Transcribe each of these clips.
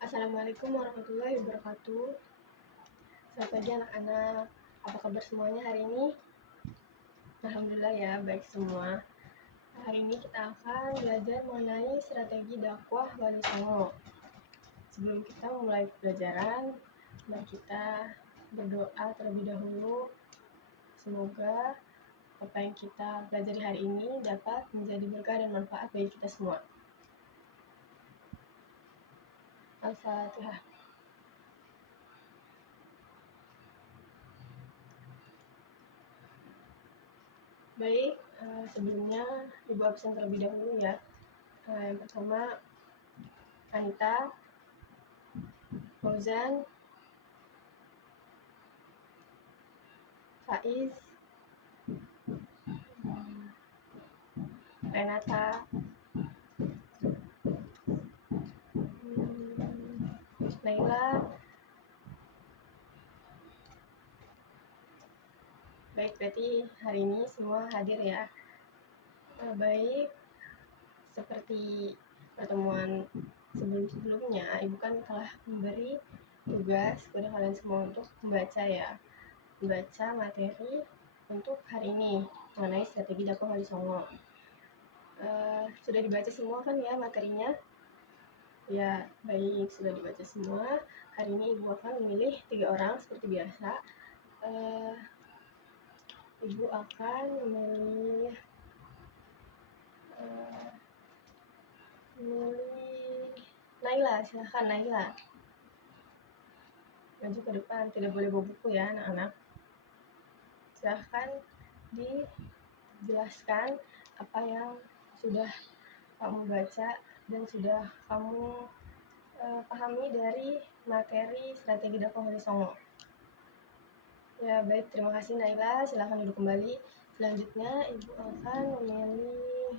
Assalamualaikum warahmatullahi wabarakatuh. Selamat pagi anak-anak. Apa kabar semuanya hari ini? Alhamdulillah ya, baik semua. Hari ini kita akan belajar mengenai strategi dakwah Wali Songo. Sebelum kita memulai pelajaran, mari kita berdoa terlebih dahulu. Semoga apa yang kita pelajari hari ini dapat menjadi berkah dan manfaat bagi kita semua. Al-Fatihah. Baik, sebelumnya Ibu absen terlebih dahulu ya. Yang pertama, Anita, Fauzan, Faiz, Renata, Naila. Baik, berarti hari ini semua hadir ya. Baik, seperti pertemuan sebelum-sebelumnya, Ibu kan telah memberi tugas kepada kalian semua untuk membaca ya. Membaca materi untuk hari ini mengenai strategi dakwah Wali Songo. Sudah dibaca semua kan ya materinya? Ya, baik, sudah dibaca semua. Hari ini Ibu akan memilih 3 orang seperti biasa. Ibu akan memilih Naila. Silahkan Naila, maju ke depan, tidak boleh bawa buku ya anak-anak. Silahkan dijelaskan apa yang sudah kamu baca dan sudah kamu pahami dari materi strategi dakwah Wali Songo. Ya, baik, terima kasih Naila. Silahkan duduk kembali. Selanjutnya Ibu akan memilih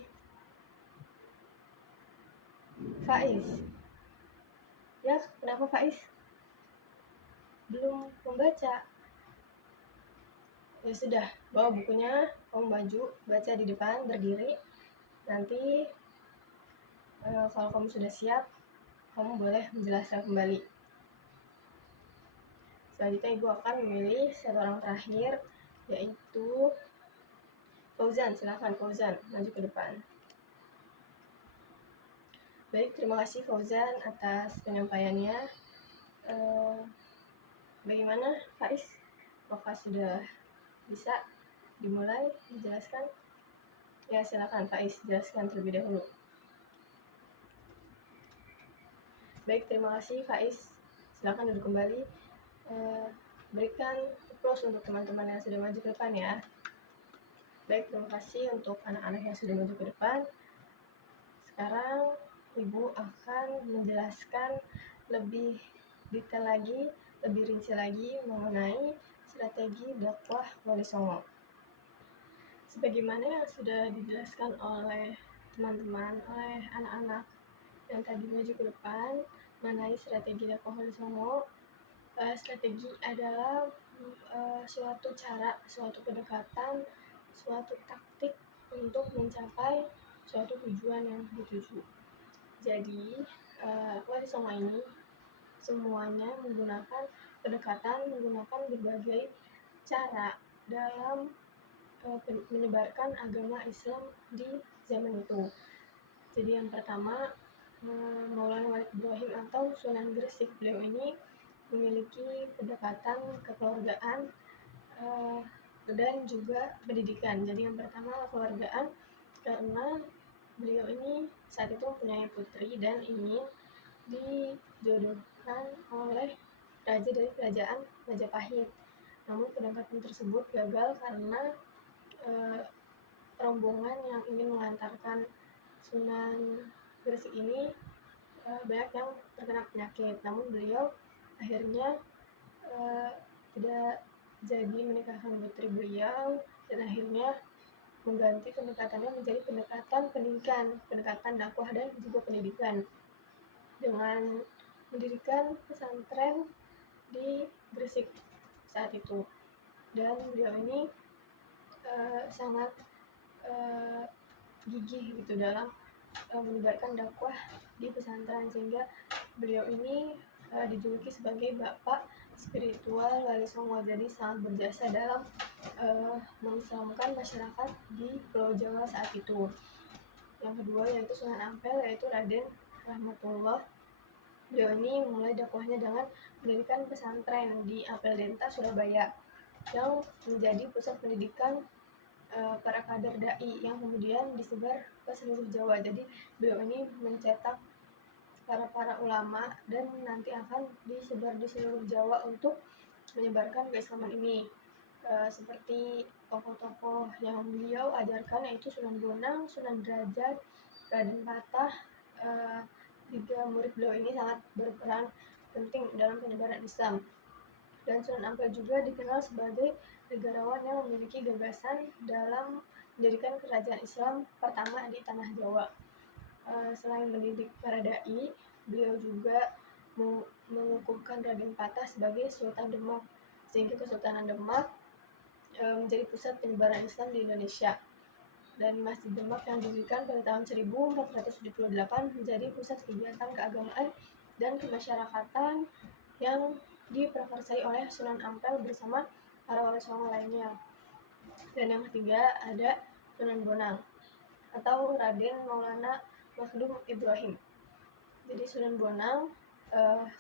Faiz. Ya, kenapa Faiz? Belum membaca? Ya sudah, bawa bukunya, kamu maju, baca di depan, berdiri. Nanti kalau kamu sudah siap, kamu boleh menjelaskan kembali. Selanjutnya Ibu akan memilih satu orang terakhir, yaitu Fauzan. Silakan Fauzan, maju ke depan. Baik, terima kasih Fauzan atas penyampaiannya. Bagaimana Faiz? Apakah sudah bisa dimulai dijelaskan? Ya, silakan Faiz, jelaskan terlebih dahulu. Baik, terima kasih Faiz. Silakan duduk kembali. Berikan applause untuk teman-teman yang sudah maju ke depan ya. Baik, terima kasih untuk anak-anak yang sudah maju ke depan. Sekarang Ibu akan menjelaskan lebih detail lagi, lebih rinci lagi mengenai strategi dakwah Wali Songo. Sebagaimana yang sudah dijelaskan oleh teman-teman, oleh anak-anak yang tadi maju ke depan mengenai strategi dakwah Wali Songo. Strategi adalah suatu cara, suatu pendekatan, suatu taktik untuk mencapai suatu tujuan yang dituju. Jadi Wali Songo ini semuanya menggunakan pendekatan, menggunakan berbagai cara dalam menyebarkan agama Islam di zaman itu. Jadi yang pertama, Maulana Malik Ibrahim atau Sunan Gresik, beliau ini memiliki pendekatan kekeluargaan dan juga pendidikan. Jadi yang pertama kekeluargaan, karena beliau ini saat itu mempunyai putri dan ingin dijodohkan oleh raja dari kerajaan Majapahit. Namun pendekatan tersebut gagal karena rombongan yang ingin mengantarkan Sunan Gresik ini banyak yang terkena penyakit. Namun beliau akhirnya tidak jadi menikahkan putri beliau dan akhirnya mengganti pendekatannya menjadi pendekatan pendidikan, pendekatan dakwah dan juga pendidikan dengan mendirikan pesantren di Gresik saat itu. Dan beliau ini sangat gigih gitu dalam menyebarkan dakwah di pesantren, sehingga beliau ini dijuluki sebagai Bapak Spiritual Wali Songo, jadi sangat berjasa dalam mengislamkan masyarakat di Pulau Jawa saat itu. Yang kedua yaitu Sunan Ampel, yaitu Raden Rahmatullah. Beliau ini mulai dakwahnya dengan mendirikan pesantren di Apel Denta, Surabaya, yang menjadi pusat pendidikan para kader dai yang kemudian disebar ke seluruh Jawa. Jadi beliau ini mencetak para ulama dan nanti akan disebar di seluruh Jawa untuk menyebarkan keislaman ini. Seperti tokoh-tokoh yang beliau ajarkan yaitu Sunan Bonang, Sunan Derajat, Raden Patah. Tiga murid beliau ini sangat berperan penting dalam penyebaran Islam. Dan Sunan Ampel juga dikenal sebagai negarawan yang memiliki gagasan dalam mendirikan kerajaan Islam pertama di tanah Jawa. Selain mendidik para dai, beliau juga mengukuhkan Raden Patah sebagai Sultan Demak, sehingga Kesultanan Demak menjadi pusat penyebaran Islam di Indonesia. Dan Masjid Demak yang didirikan pada tahun 1478 menjadi pusat kegiatan keagamaan dan kemasyarakatan yang diprakarsai oleh Sunan Ampel bersama para wali songo lainnya. Dan yang ketiga ada Sunan Bonang atau Raden Maulana Makhdum Ibrahim. Jadi Sunan Bonang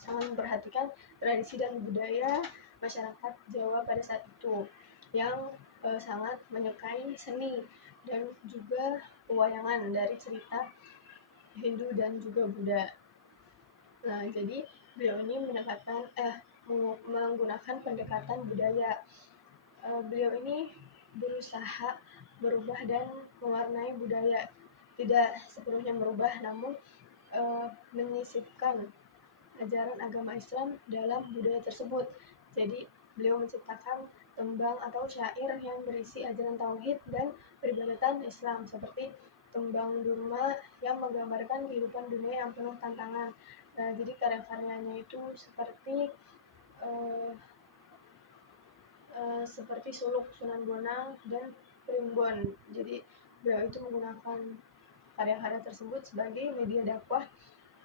sangat memperhatikan tradisi dan budaya masyarakat Jawa pada saat itu, yang sangat menyukai seni dan juga pewayangan dari cerita Hindu dan juga Buddha. Nah, jadi beliau ini menggunakan pendekatan budaya. Beliau ini berusaha merubah dan mewarnai budaya, tidak sepenuhnya merubah, namun menyisipkan ajaran agama Islam dalam budaya tersebut. Jadi beliau menciptakan tembang atau syair yang berisi ajaran tauhid dan peribadatan Islam, seperti tembang Durma yang menggambarkan kehidupan dunia yang penuh tantangan. Nah, jadi karya-karyanya itu seperti Suluk, Sunan Bonang, dan Primbon. Jadi beliau itu menggunakan karya-karya tersebut sebagai media dakwah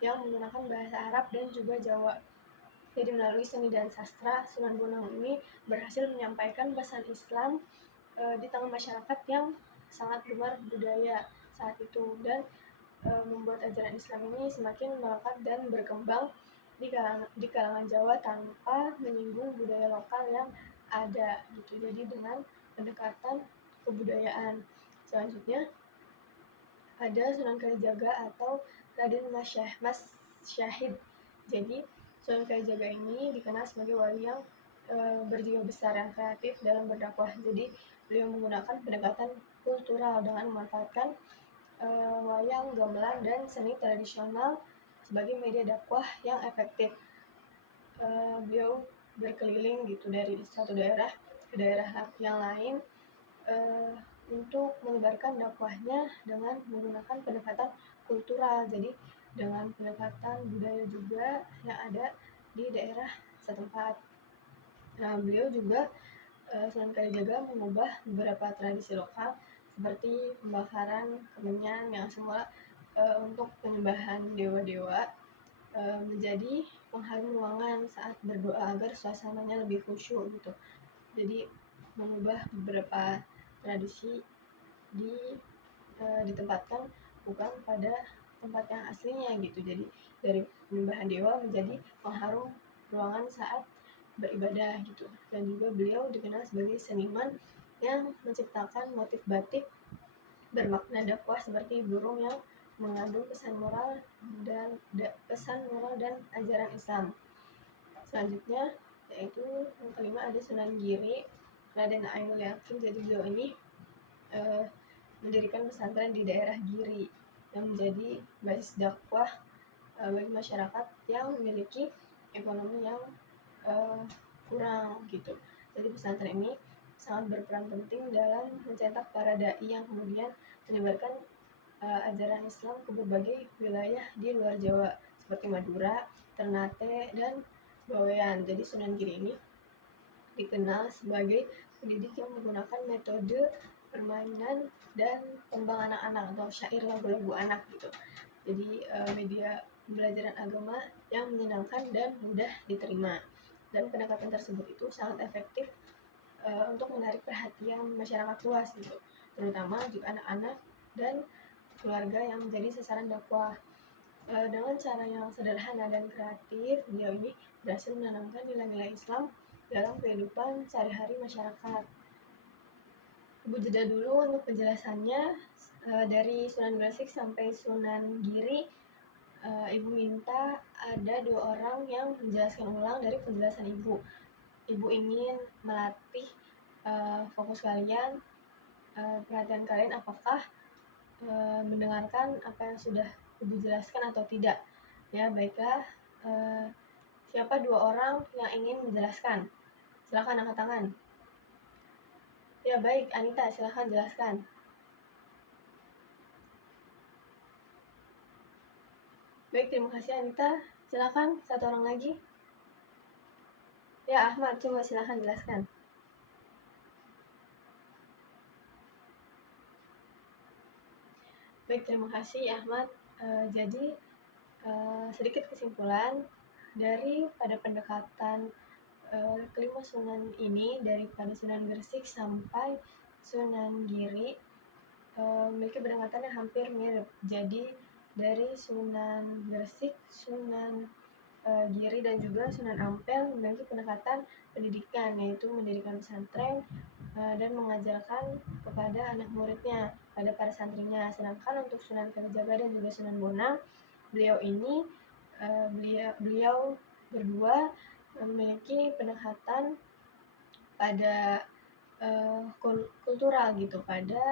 yang menggunakan bahasa Arab dan juga Jawa. Jadi melalui seni dan sastra, Sunan Bonang ini berhasil menyampaikan pesan Islam di tengah masyarakat yang sangat gemar budaya saat itu, dan membuat ajaran Islam ini semakin melekat dan berkembang di kalangan Jawa tanpa menyinggung budaya lokal yang ada gitu. Jadi dengan pendekatan kebudayaan. Selanjutnya ada Sunan Kalijaga atau Raden Mas Syahid. Jadi Sunan Kalijaga ini dikenal sebagai wali yang berjiwa besar, yang kreatif dalam berdakwah. Jadi beliau menggunakan pendekatan kultural dengan memanfaatkan wayang, gamelan, dan seni tradisional sebagai media dakwah yang efektif. Beliau berkeliling gitu dari satu daerah ke daerah yang lain untuk menyebarkan dakwahnya dengan menggunakan pendekatan kultural, jadi dengan pendekatan budaya juga yang ada di daerah setempat. Nah, beliau juga Sunan Kalijaga mengubah beberapa tradisi lokal seperti pembakaran kemenyan yang semula untuk penyembahan dewa-dewa menjadi pengharum ruangan saat berdoa agar suasananya lebih khusyuk gitu. Jadi mengubah beberapa tradisi ditempatkan bukan pada tempat yang aslinya gitu. Jadi dari penyembahan dewa menjadi pengharum ruangan saat beribadah gitu. Dan juga beliau dikenal sebagai seniman yang menciptakan motif batik bermakna dakwah seperti burung yang mengandung pesan moral dan ajaran Islam. Selanjutnya yaitu yang kelima ada Sunan Giri, Raden Ainul Yakin. Jadi beliau ini mendirikan pesantren di daerah Giri yang menjadi basis dakwah bagi masyarakat yang memiliki ekonomi yang kurang gitu. Jadi pesantren ini sangat berperan penting dalam mencetak para dai yang kemudian menyebarkan ajaran Islam ke berbagai wilayah di luar Jawa seperti Madura, Ternate, dan Bawean. Jadi Sunan Giri ini dikenal sebagai pendidik yang menggunakan metode permainan dan tembang anak-anak atau syair lagu-lagu anak gitu. Jadi media pembelajaran agama yang menyenangkan dan mudah diterima. Dan pendekatan tersebut itu sangat efektif untuk menarik perhatian masyarakat luas gitu, terutama juga anak-anak dan keluarga yang menjadi sasaran dakwah. Dengan cara yang sederhana dan kreatif, beliau ini berhasil menanamkan nilai-nilai Islam dalam kehidupan sehari-hari masyarakat. Ibu jeda dulu untuk penjelasannya. Dari Sunan Gresik sampai Sunan Giri, Ibu minta ada 2 orang yang menjelaskan ulang dari penjelasan Ibu. Ibu ingin melatih fokus kalian, perhatian kalian apakah mendengarkan apa yang sudah Ibu jelaskan atau tidak. Ya, baiklah. Siapa 2 orang yang ingin menjelaskan? Silakan angkat tangan. Ya, baik, Anita, silakan jelaskan. Baik, terima kasih Anita. Silakan satu orang lagi. Ya, Ahmad, coba silakan jelaskan. Baik, terima kasih Ahmad. Jadi sedikit kesimpulan dari pada pendekatan kelima Sunan ini, daripada Sunan Gresik sampai Sunan Giri, memiliki pendekatan yang hampir mirip. Jadi dari Sunan Gresik, Sunan Giri dan juga Sunan Ampel memiliki pendekatan pendidikan, yaitu mendirikan pesantren dan mengajarkan kepada anak muridnya, pada para santrinya. Sedangkan untuk Sunan Kalijaga dan juga Sunan Bonang, beliau ini beliau berdua memiliki pendekatan pada kultural gitu, pada